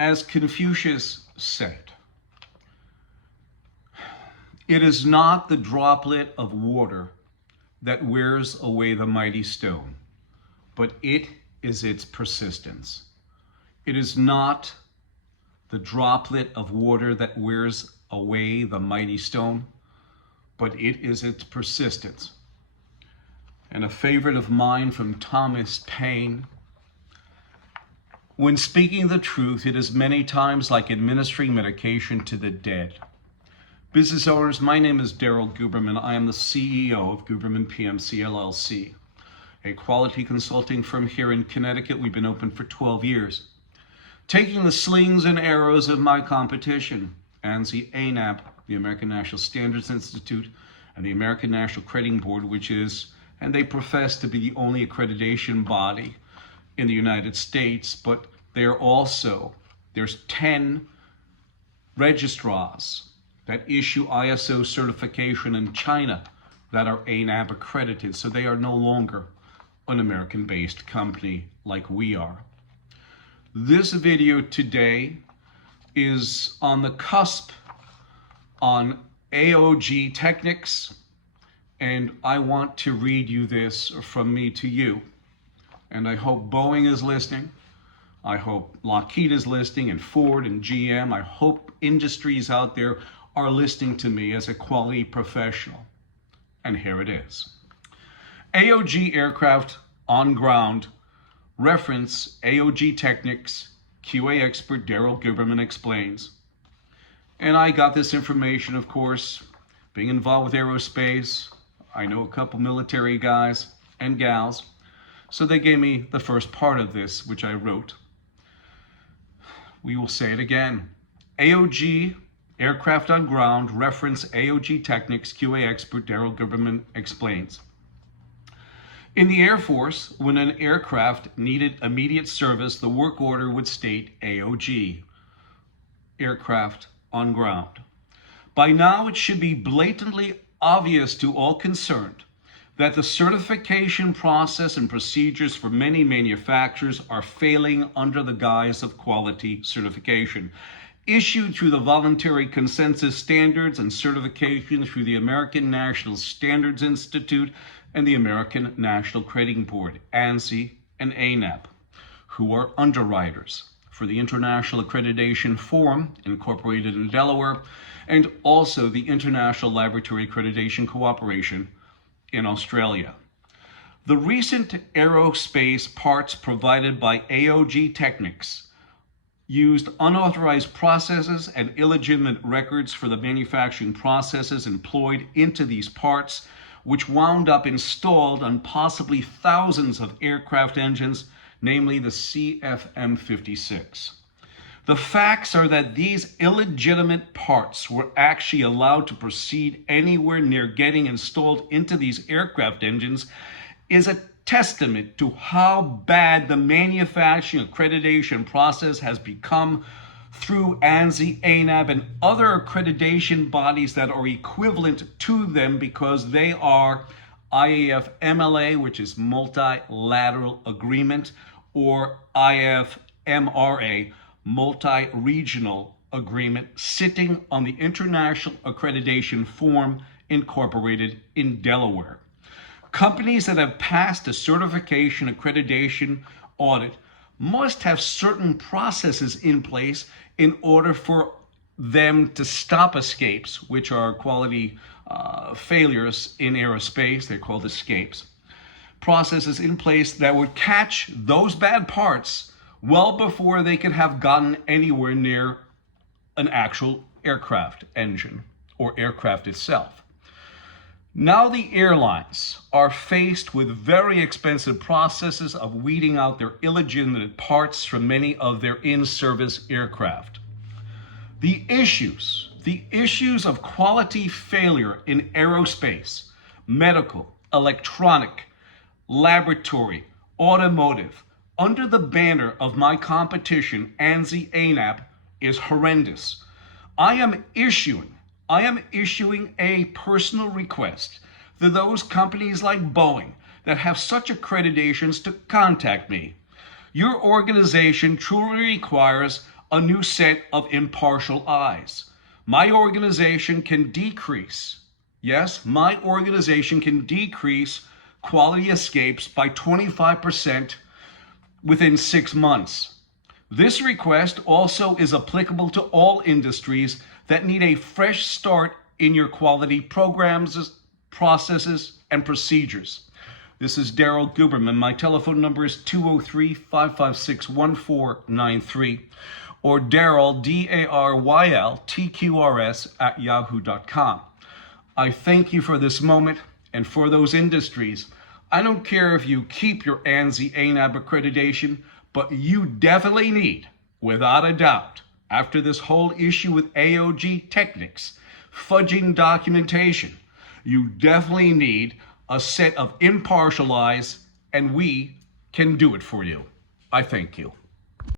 As Confucius said, it is not the droplet of water that wears away the mighty stone, but it is its persistence. It is not the droplet of water that wears away the mighty stone, but it is its persistence. And a favorite of mine from Thomas Paine: when speaking the truth, it is many times like administering medication to the dead. Business owners, my name is Daryl Guberman. I am the CEO of Guberman PMC LLC, a quality consulting firm here in Connecticut. We've been open for 12 years. Taking the slings and arrows of my competition, ANSI-ANAB, the American National Standards Institute, and the American National Crediting Board, which is, and they profess to be the only accreditation body in the United States, but they're also, there's 10 registrars that issue ISO certification in China that are ANAB accredited, so they are no longer an American-based company like we are. This video today is on the cusp on AOG Technics, and I want to read you this from me to you. And I hope Boeing is listening. I hope Lockheed is listening, and Ford and GM. I hope industries out there are listening to me as a quality professional. And here it is. AOG aircraft on ground, reference AOG Technics, QA expert Daryl Guberman explains. And I got this information, of course, being involved with aerospace. I know a couple military guys and gals, so they gave me the first part of this, which I wrote. We will say it again. AOG aircraft on ground, reference AOG Technics, QA expert Daryl Guberman explains. In the Air Force, when an aircraft needed immediate service, the work order would state AOG, aircraft on ground. By now, it should be blatantly obvious to all concerned that the certification process and procedures for many manufacturers are failing under the guise of quality certification, issued through the voluntary consensus standards and certification through the American National Standards Institute and the American National Crediting Board, ANSI and ANAB, who are underwriters for the International Accreditation Forum, incorporated in Delaware, and also the International Laboratory Accreditation Cooperation in Australia. The recent aerospace parts provided by AOG Technics used unauthorized processes and illegitimate records for the manufacturing processes employed into these parts, which wound up installed on possibly thousands of aircraft engines, namely the CFM56. The facts are that these illegitimate parts were actually allowed to proceed anywhere near getting installed into these aircraft engines is a testament to how bad the manufacturing accreditation process has become through ANSI-ANAB and other accreditation bodies that are equivalent to them, because they are IAF MLA, which is multilateral agreement, or IFMRA, multi-regional agreement, sitting on the International Accreditation Forum, incorporated in Delaware. Companies that have passed a certification accreditation audit must have certain processes in place in order for them to stop escapes, which are quality failures in aerospace. They're called escapes. Processes in place that would catch those bad parts well before they could have gotten anywhere near an actual aircraft engine or aircraft itself. Now the airlines are faced with very expensive processes of weeding out their illegitimate parts from many of their in-service aircraft. The issues of quality failure in aerospace, medical, electronic, laboratory, automotive, under the banner of my competition, ANSI-ANAB, is horrendous. I am issuing a personal request to those companies like Boeing that have such accreditations to contact me. Your organization truly requires a new set of impartial eyes. My organization can decrease, yes, my organization can decrease quality escapes by 25% within 6 months. This request also is applicable to all industries that need a fresh start in your quality programs, processes, and procedures. This is Daryl Guberman. My telephone number is 203-556-1493 or Daryl, Daryl, TQRS @yahoo.com. I thank you for this moment, and for those industries, I don't care if you keep your ANSI-ANAB accreditation, but you definitely need, without a doubt, after this whole issue with AOG Technics, fudging documentation, you definitely need a set of impartial eyes, and we can do it for you. I thank you.